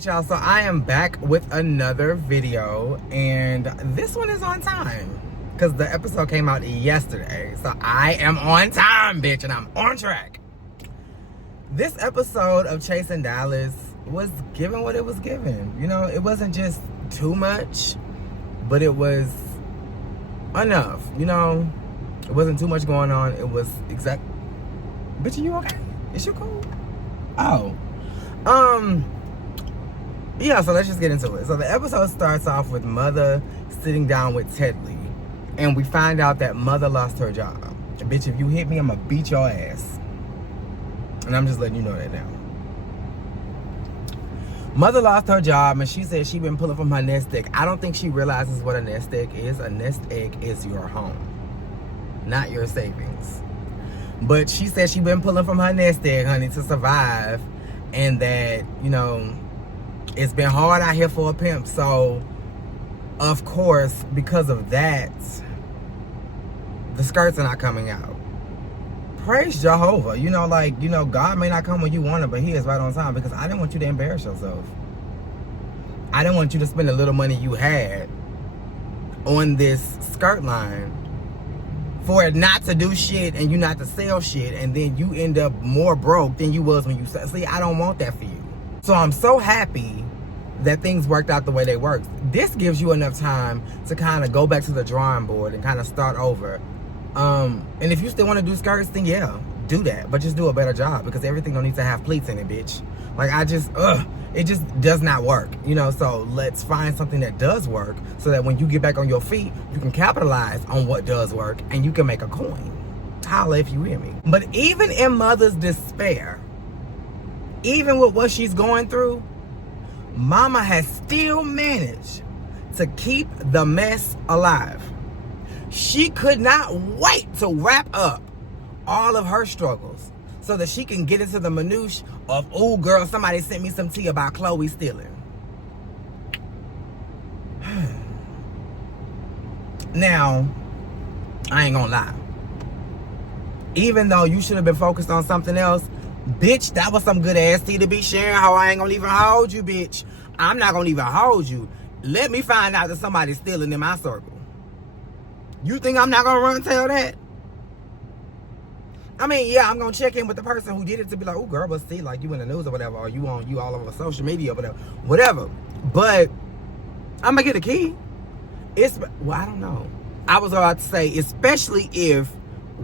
right, y'all, so I am back with another video, and this one is on time because the episode came out yesterday. So I am on time, bitch, and I'm on track. This episode of Chasing Dallas was given what it was given. You know, it wasn't just too much, but it was enough. You know, it wasn't too much going on. It was exact. Bitch, are you okay? Is you cool? Oh. Yeah, so let's just get into it. So the episode starts off with Mother sitting down with Tedley, and we find out that Mother lost her job. Bitch, if you hit me, I'm gonna beat your ass. And I'm just letting you know that now. Mother lost her job, and she said she been pulling from her nest egg. I don't think she realizes what a nest egg is. A nest egg is your home, not your savings. But she said she been pulling from her nest egg, honey, to survive, and that, you know, it's been hard out here for a pimp. So, of course, because of that, the skirts are not coming out. Praise Jehovah. You know, like, you know, God may not come when you want it, but he is right on time, because I didn't want you to embarrass yourself. I didn't want you to spend the little money you had on this skirt line for it not to do shit and you not to sell shit, and then you end up more broke than you was when you said. See, I don't want that for you. So I'm so happy that things worked out the way they worked. This gives you enough time to kind of go back to the drawing board and kind of start over. And if you still want to do skirts, then yeah, do that. But just do a better job, because everything don't need to have pleats in it, bitch. Like, it just does not work, you know. So let's find something that does work, so that when you get back on your feet, you can capitalize on what does work and you can make a coin. Holla if you hear me. But even in Mother's despair, even with what she's going through, Mama has still managed to keep the mess alive. She could not wait to wrap up all of her struggles so that she can get into the minutiae of, oh girl, somebody sent me some tea about Chloe stealing. Now, I ain't gonna lie. Even though you should have been focused on something else, bitch, that was some good ass tea to be sharing. How I ain't gonna even hold you, bitch. I'm not gonna even hold you. Let me find out that somebody's stealing in my circle. You think I'm not gonna run and tell that? I mean, yeah, I'm gonna check in with the person who did it to be like, oh girl, but see, like, you in the news or whatever, or you all over social media or whatever. But I'm gonna get a key. Well, I don't know. I was about to say, especially if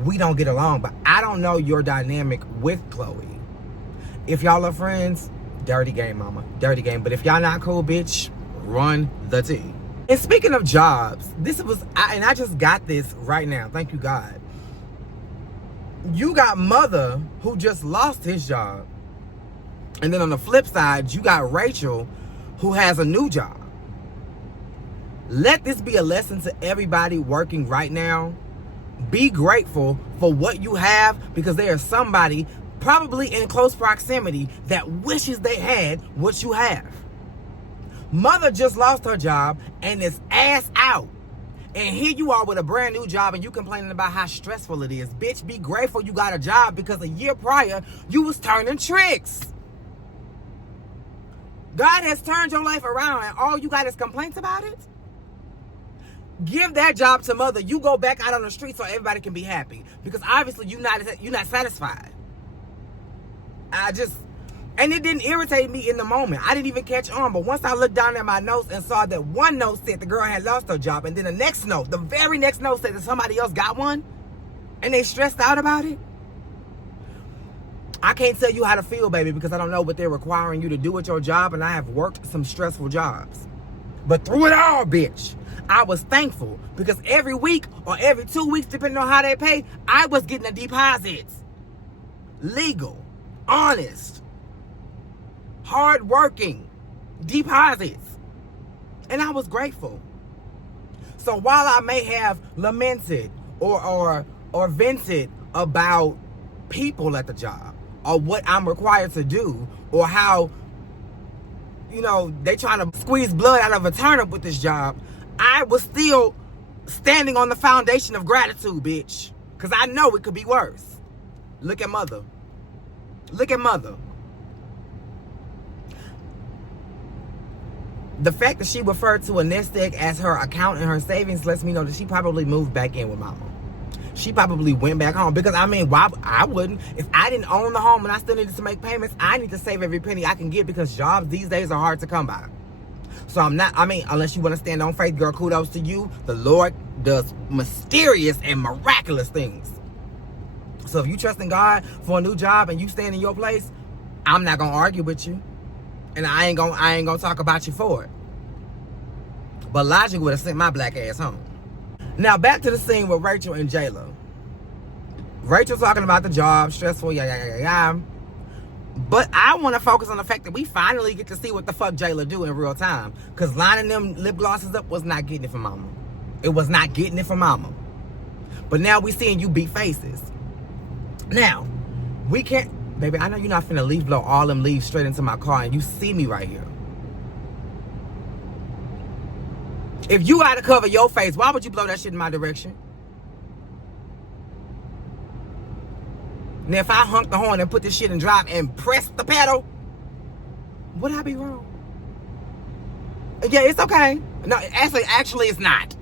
we don't get along, but I don't know your dynamic with Chloe. If y'all are friends, dirty game, mama, dirty game. But if y'all not cool, bitch, run the tea. And speaking of jobs, I just got this right now. Thank you, God. You got Mother, who just lost his job. And then on the flip side, you got Rachel, who has a new job. Let this be a lesson to everybody working right now. Be grateful for what you have, because there is somebody probably in close proximity that wishes they had what you have. Mother just lost her job and is ass out. And here you are with a brand new job, and you complaining about how stressful it is. Bitch, be grateful you got a job, because a year prior, you was turning tricks. God has turned your life around, and all you got is complaints about it? Give that job to Mother. You go back out on the street so everybody can be happy. Because obviously you're not satisfied. And it didn't irritate me in the moment. I didn't even catch on. But once I looked down at my notes and saw that one note said the girl had lost her job, and then the very next note said that somebody else got one, and they stressed out about it, I can't tell you how to feel, baby, because I don't know what they're requiring you to do at your job, and I have worked some stressful jobs. But through it all, bitch, I was thankful, because every week or every 2 weeks, depending on how they pay, I was getting a deposit. Legal, honest, hard-working deposits. And I was grateful. So while I may have lamented or vented about people at the job, or what I'm required to do, or how, you know, they trying to squeeze blood out of a turnip with this job, I was still standing on the foundation of gratitude, bitch. Because I know it could be worse. Look at Mother. Look at Mother. The fact that she referred to a nest egg as her account and her savings lets me know that she probably moved back in with mama. She probably went back home, because I mean, why? I wouldn't. If I didn't own the home and I still needed to make payments, I need to save every penny I can get, because jobs these days are hard to come by. So I'm not, I mean, unless you want to stand on faith, girl, kudos to you. The Lord does mysterious and miraculous things. So if you trust in God for a new job and you stand in your place, I'm not gonna argue with you, and I ain't gonna talk about you for it. But logic would have sent my black ass home. Now back to the scene with Rachel and Jayla. Rachel talking about the job, stressful, yeah. But I want to focus on the fact that we finally get to see what the fuck Jayla do in real time. Because lining them lip glosses up was not getting it for mama. It was not getting it for mama. But now we seeing you beat faces. Now, we can't, baby, I know you're not finna leaf blow all them leaves straight into my car, and you see me right here. If you gotta cover your face, why would you blow that shit in my direction? Now, if I honk the horn and put this shit in drive and press the pedal, would I be wrong? Yeah, it's okay. No, actually, it's not.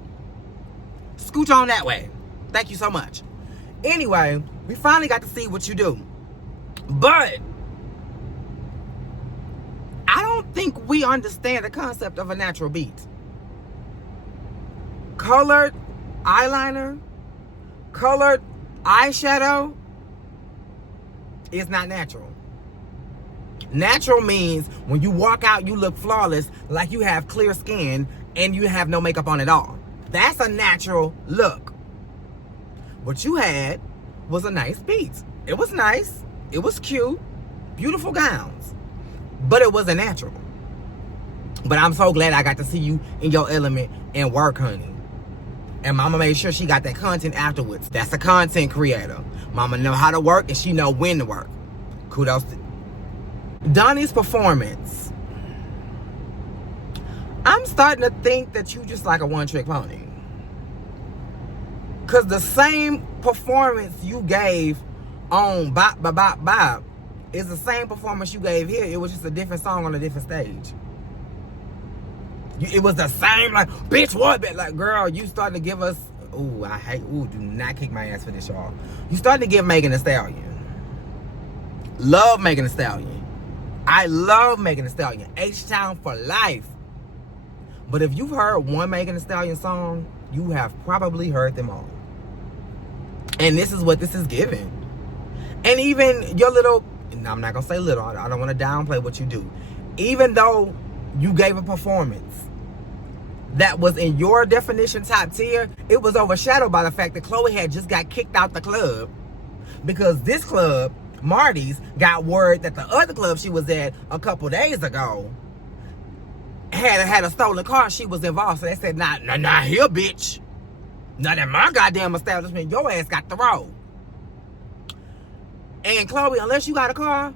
Scooch on that way. Thank you so much. Anyway, we finally got to see what you do. But I don't think we understand the concept of a natural beat. Colored eyeliner, colored eyeshadow is not natural. Natural means when you walk out, you look flawless, like you have clear skin and you have no makeup on at all. That's a natural look. What you had was a nice beat. It was nice. It was cute. Beautiful gowns. But it wasn't natural. But I'm so glad I got to see you in your element and work, honey. And mama made sure she got that content afterwards. That's a content creator. Mama know how to work and she know when to work. Kudos to Donnie's performance. I'm starting to think that you just like a one-trick pony. Because the same performance you gave on Bop Bop Bop Bop is the same performance you gave here. It was just a different song on a different stage. It was the same, like, bitch, what? Like, girl, you starting to give us, ooh, I hate, ooh, do not kick my ass for this, y'all. You starting to give Megan Thee Stallion. Love Megan Thee Stallion. I love Megan Thee Stallion. H-Town for life. But if you've heard one Megan Thee Stallion song, you have probably heard them all. And this is what this is giving. And even your little, no, I'm not going to say little, I don't want to downplay what you do. Even though you gave a performance that was in your definition top tier, it was overshadowed by the fact that Chloe had just got kicked out the club, because this club, Marty's, got word that the other club she was at a couple days ago had a stolen car. She was involved. So they said, not here, bitch. Not in my goddamn establishment. Your ass got the road. And Chloe, unless you got a car,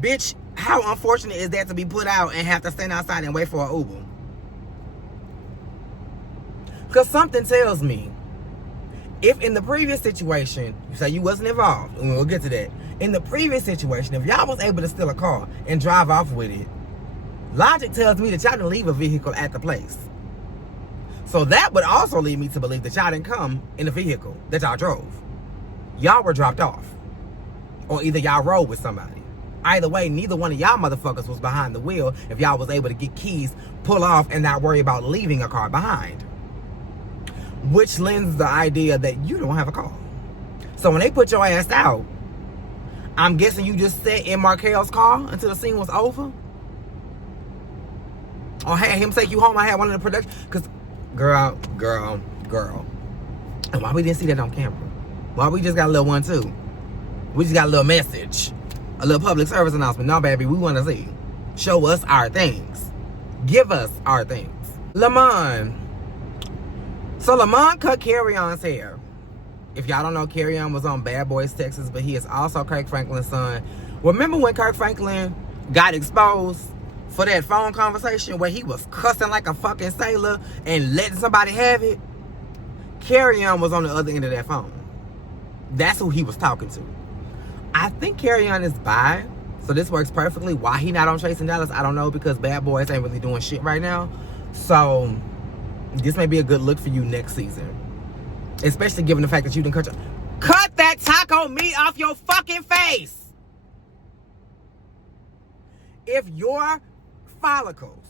bitch, how unfortunate is that to be put out and have to stand outside and wait for an Uber? Because something tells me, if in the previous situation, you say you wasn't involved, and we'll get to that. In the previous situation, if y'all was able to steal a car and drive off with it, logic tells me that y'all didn't leave a vehicle at the place. So that would also lead me to believe that y'all didn't come in a vehicle that y'all drove. Y'all were dropped off. Or either y'all rode with somebody. Either way, neither one of y'all motherfuckers was behind the wheel if y'all was able to get keys, pull off, and not worry about leaving a car behind. Which lends the idea that you don't have a car. So when they put your ass out, I'm guessing you just sat in Markel's car until the scene was over? Or had him take you home. I had one of the production. Because, girl. And why we didn't see that on camera? Why we just got a little one too? We just got a little message. A little public service announcement. No, baby, we want to see. Show us our things. Give us our things. Lamont. So Lamont cut Carry-On's hair. If y'all don't know, Carry-On was on Bad Boys Texas, but he is also Kirk Franklin's son. Remember when Kirk Franklin got exposed for that phone conversation where he was cussing like a fucking sailor and letting somebody have it? Carry-On was on the other end of that phone. That's who he was talking to. I think Carry-On is bi. So this works perfectly. Why he not on Chasing Dallas, I don't know, because Bad Boys ain't really doing shit right now. So this may be a good look for you next season. Especially given the fact that you didn't cut that taco meat off your fucking face. If your follicles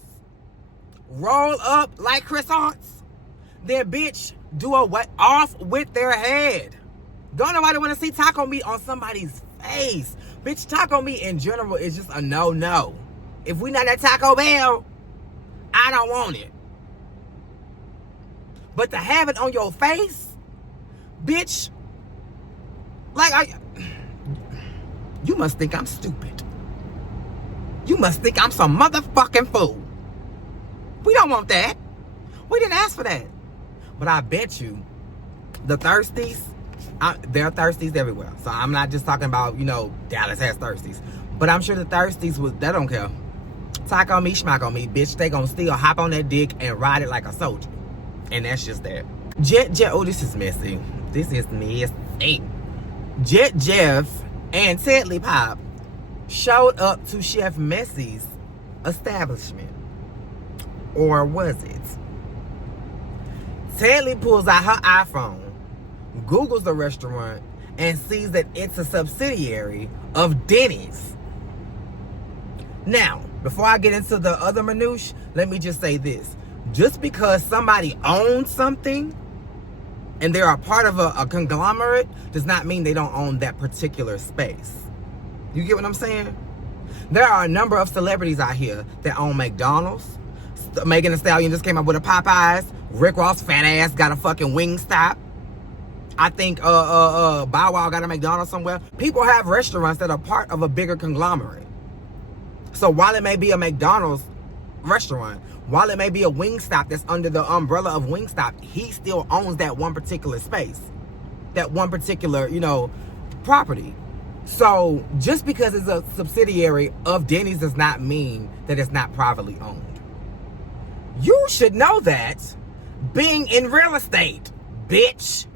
roll up like croissants, then bitch, do a what off with their head. Don't nobody want to see taco meat on somebody's face. Bitch, taco meat in general is just a no-no. If we not at Taco Bell, I don't want it. But to have it on your face, bitch, like, you must think I'm stupid. You must think I'm some motherfucking fool. We don't want that. We didn't ask for that. But I bet you, the thirsties, there are thirsties everywhere. So I'm not just talking about, you know, Dallas has thirsties. But I'm sure the thirsties, they don't care. Taco me, schmack on me, bitch. They gonna still hop on that dick and ride it like a soldier. And that's just that. Jet, oh, this is messy. This is messy. Jet Jeff and Tedley Pop showed up to Chef Messy's establishment. Or was it? Tedley pulls out her iPhone, Googles the restaurant, and sees that it's a subsidiary of Denny's. Now, before I get into the other minutiae, let me just say this. Just because somebody owns something and they're a part of a conglomerate does not mean they don't own that particular space. You get what I'm saying? There are a number of celebrities out here that own McDonald's. Megan Thee Stallion just came up with a Popeyes. Rick Ross fat ass got a fucking Wingstop. I think Bow Wow got a McDonald's somewhere. People have restaurants that are part of a bigger conglomerate. So while it may be a McDonald's restaurant, while it may be a Wingstop that's under the umbrella of Wingstop, he still owns that one particular space, that one particular, you know, property. So just because it's a subsidiary of Denny's does not mean that it's not privately owned. You should know that being in real estate, bitch.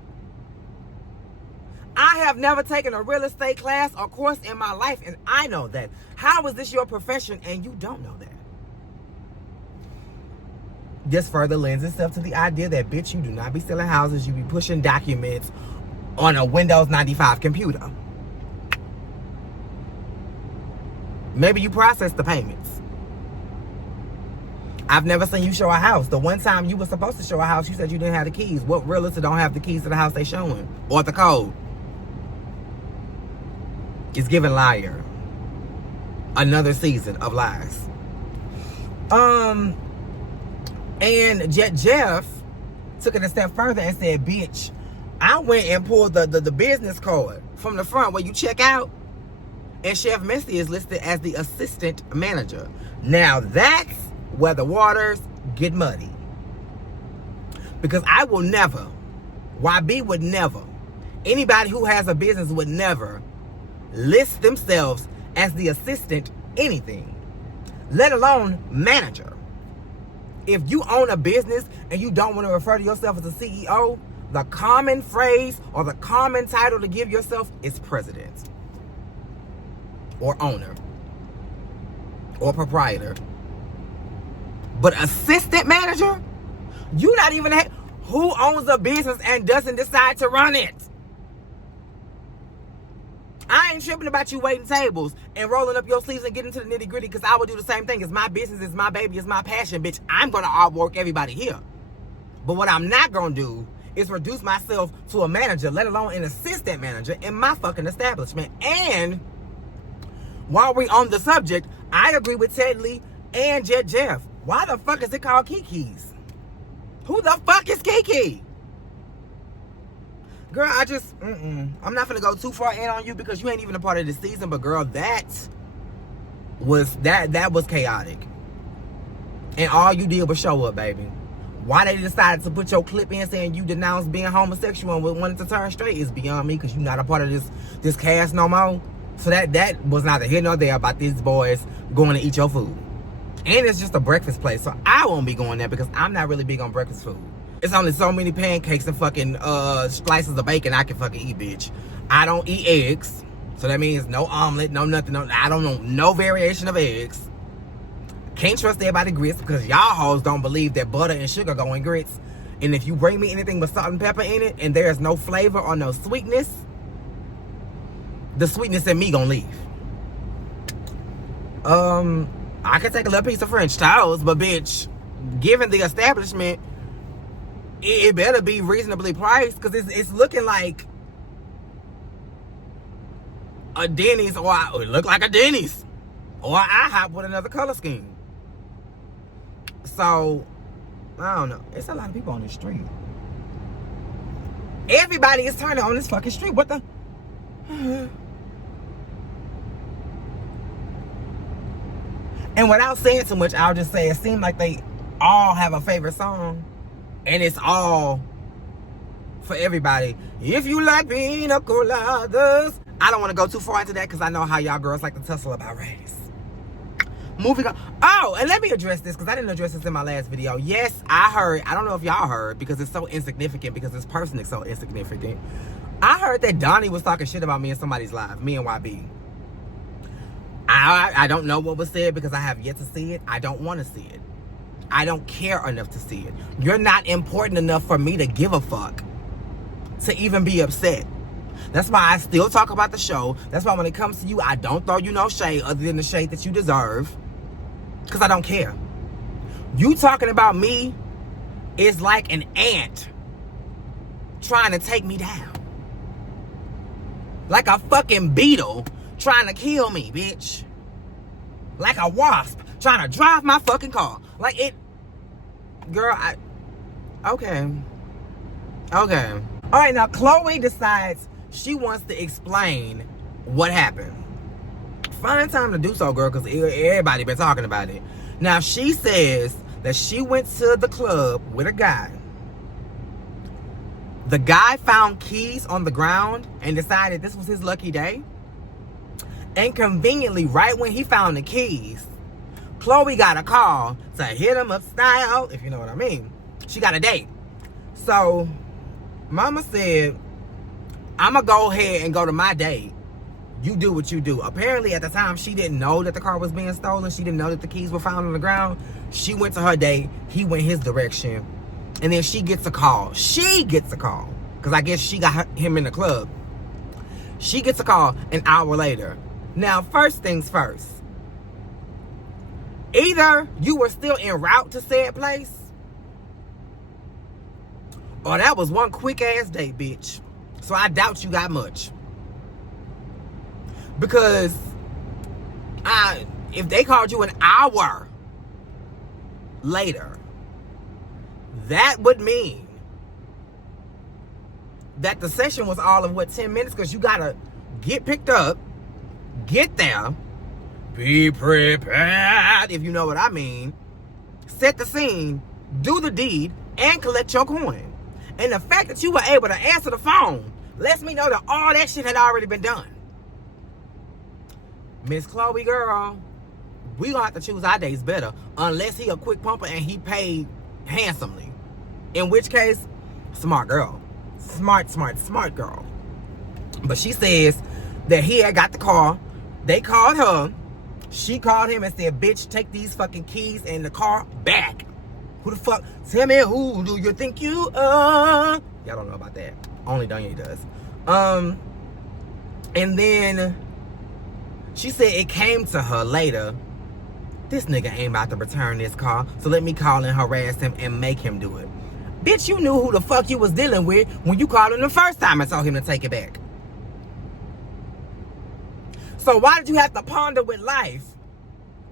I have never taken a real estate class or course in my life, and I know that. How is this your profession and you don't know that? This further lends itself to the idea that, bitch, you do not be selling houses. You be pushing documents on a Windows 95 computer. Maybe you process the payments. I've never seen you show a house. The one time you were supposed to show a house, you said you didn't have the keys. What realtor don't have the keys to the house they showing? Or the code? It's giving liar. Another season of lies. And Jeff took it a step further and said, bitch, I went and pulled the business card from the front where you check out, and Chef Messy is listed as the assistant manager. Now that's where the waters get muddy. Because I will never, YB would never, anybody who has a business would never list themselves as the assistant anything, let alone manager. If you own a business and you don't want to refer to yourself as a CEO, the common phrase or the common title to give yourself is president or owner or proprietor. But assistant manager, you not even who owns a business and doesn't decide to run it? I ain't tripping about you waiting tables and rolling up your sleeves and getting to the nitty gritty, because I would do the same thing. It's my business, it's my baby, it's my passion, bitch. I'm going to outwork everybody here. But what I'm not going to do is reduce myself to a manager, let alone an assistant manager in my fucking establishment. And while we're on the subject, I agree with Ted Lee and Jet Jeff. Why the fuck is it called Kiki's? Who the fuck is Kiki? Girl, I'm not gonna go too far in on you because you ain't even a part of the season, but girl, that was chaotic. And all you did was show up, baby. Why they decided to put your clip in saying you denounced being homosexual and wanted to turn straight is beyond me, because you're not a part of this cast no more. So that was neither here nor there about these boys going to eat your food. And it's just a breakfast place, so I won't be going there because I'm not really big on breakfast food. It's only so many pancakes and fucking slices of bacon I can fucking eat, bitch. I don't eat eggs. So that means no omelet, no nothing, no, I don't know, no variation of eggs. Can't trust everybody grits because y'all hoes don't believe that butter and sugar go in grits. And if you bring me anything with salt and pepper in it and there's no flavor or no sweetness, the sweetness in me gonna leave. I could take a little piece of French toast, but bitch, given the establishment, it better be reasonably priced because it's looking like a Denny's, or it look like a Denny's or IHOP with another color scheme. So I don't know. It's a lot of people on the street. Everybody is turning on this fucking street. What the? And without saying too much, I'll just say it seemed like they all have a favorite song. And it's all for everybody. If you like pina coladas. I don't want to go too far into that because I know how y'all girls like to tussle about race. Moving on. Oh, and let me address this because I didn't address this in my last video. Yes, I heard. I don't know if y'all heard because it's so insignificant, because this person is so insignificant. I heard that Donnie was talking shit about me in somebody's live. Me and YB. I don't know what was said because I have yet to see it. I don't want to see it. I don't care enough to see it. You're not important enough for me to give a fuck to even be upset. That's why I still talk about the show. That's why when it comes to you, I don't throw you no shade other than the shade that you deserve. Because I don't care. You talking about me is like an ant trying to take me down. Like a fucking beetle trying to kill me, bitch. Like a wasp trying to drive my fucking car. Like it... Girl, okay. Okay. Alright, now Chloe decides she wants to explain what happened. Find time to do so, girl, because everybody been talking about it. Now, she says that she went to the club with a guy. The guy found keys on the ground and decided this was his lucky day. And conveniently, right when he found the keys, Chloe got a call to hit him up style, if you know what I mean. She got a date. So, Mama said, I'm going to go ahead and go to my date. You do what you do. Apparently, at the time, she didn't know that the car was being stolen. She didn't know that the keys were found on the ground. She went to her date. He went his direction. And then she gets a call. She gets a call. Because I guess she got him in the club. She gets a call an hour later. Now, first things first. Either you were still en route to said place, or that was one quick-ass date, bitch. So I doubt you got much. Because if they called you an hour later, that would mean that the session was all of, what, 10 minutes? Because you got to get picked up, get there, be prepared, if you know what I mean, set the scene, do the deed, and collect your coin. And the fact that you were able to answer the phone lets me know that all that shit had already been done. Miss Chloe, girl, we gonna have to choose our days better unless he a quick pumper and he paid handsomely. In which case, smart girl. Smart girl. But she says that he had got the car. They called her. She called him and said, bitch, take these fucking keys and the car back. Who the fuck? Tell me, who do you think you are? Y'all don't know about that. Only Danya does. And then she said it came to her later. This nigga ain't about to return this car, so let me call and harass him and make him do it. Bitch, you knew who the fuck you was dealing with when you called him the first time and told him to take it back. So why did you have to ponder with life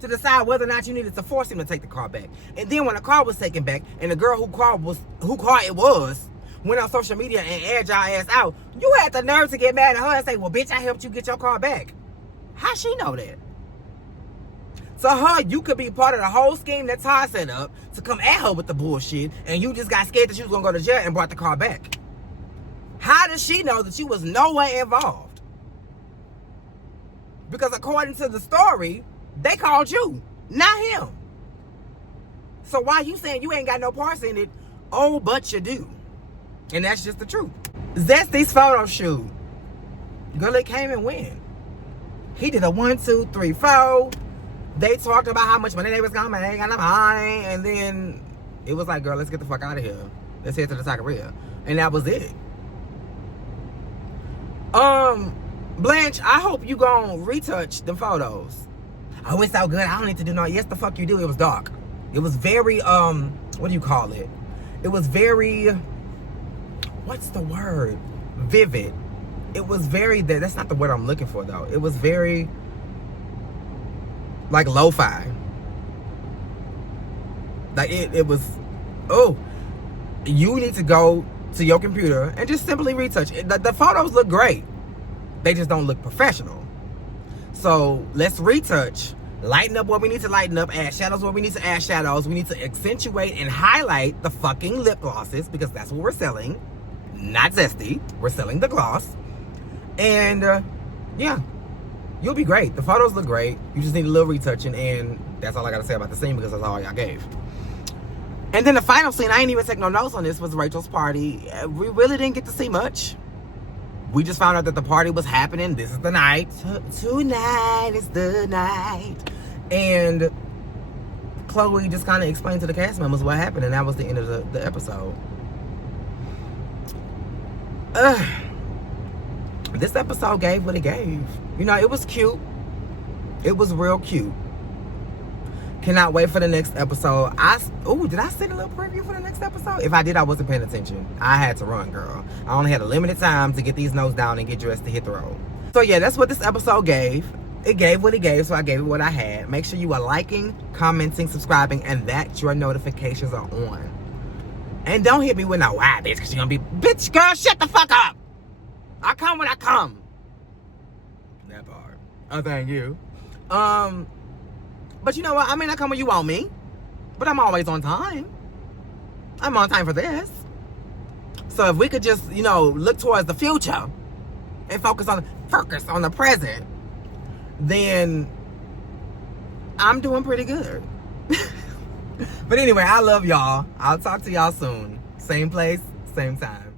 to decide whether or not you needed to force him to take the car back? And then when the car was taken back and the girl who car it was went on social media and aired y'all ass out, you had the nerve to get mad at her and say, well, bitch, I helped you get your car back. How she know that? To her, you could be part of the whole scheme that Todd set up to come at her with the bullshit, and you just got scared that you was gonna go to jail and brought the car back. How does she know that you was nowhere involved? Because according to the story, they called you, not him. So why you saying you ain't got no parts in it? Oh, but you do. And that's just the truth. Zesty's photo shoot. Girl, it came and went. He did a 1, 2, 3, 4. They talked about how much money they was gonna make and and then it was like, girl, let's get the fuck out of here. Let's head to the taqueria. And that was it. Blanche, I hope you gon' retouch the photos. Oh, it's so good. I don't need to do no. Yes, the fuck you do. It was dark. It was very, what do you call it? It was very, what's the word? Vivid. It was very, that's not the word I'm looking for though. It was very, like lo-fi. Like it was, oh, you need to go to your computer and just simply retouch it. The photos look great. They just don't look professional. So let's retouch, lighten up what we need to lighten up, add shadows where we need to add shadows. We need to accentuate and highlight the fucking lip glosses because that's what we're selling. Not Zesty. We're selling the gloss. And yeah, you'll be great. The photos look great. You just need a little retouching, and that's all I gotta say about the scene because that's all y'all gave. And then the final scene, I ain't even take no notes on this, was Rachel's party. We really didn't get to see much. We just found out that the party was happening. This is the night. Tonight is the night. And Chloe just kind of explained to the cast members what happened, and that was the end of the episode. This episode gave what it gave. You know, it was cute. It was real cute. Cannot wait for the next episode. Did I send a little preview for the next episode? If I did, I wasn't paying attention. I had to run, girl. I only had a limited time to get these notes down and get dressed to hit the road. So yeah, that's what this episode gave. It gave what it gave, so I gave it what I had. Make sure you are liking, commenting, subscribing, and that your notifications are on. And don't hit me with no why, bitch, because you're going to be, bitch, girl, shut the fuck up. I come when I come. That part. Oh, thank you. But you know what? I may not come when you want me, but I'm always on time. I'm on time for this. So if we could just, you know, look towards the future and focus on the present, then I'm doing pretty good. But anyway, I love y'all. I'll talk to y'all soon. Same place, same time.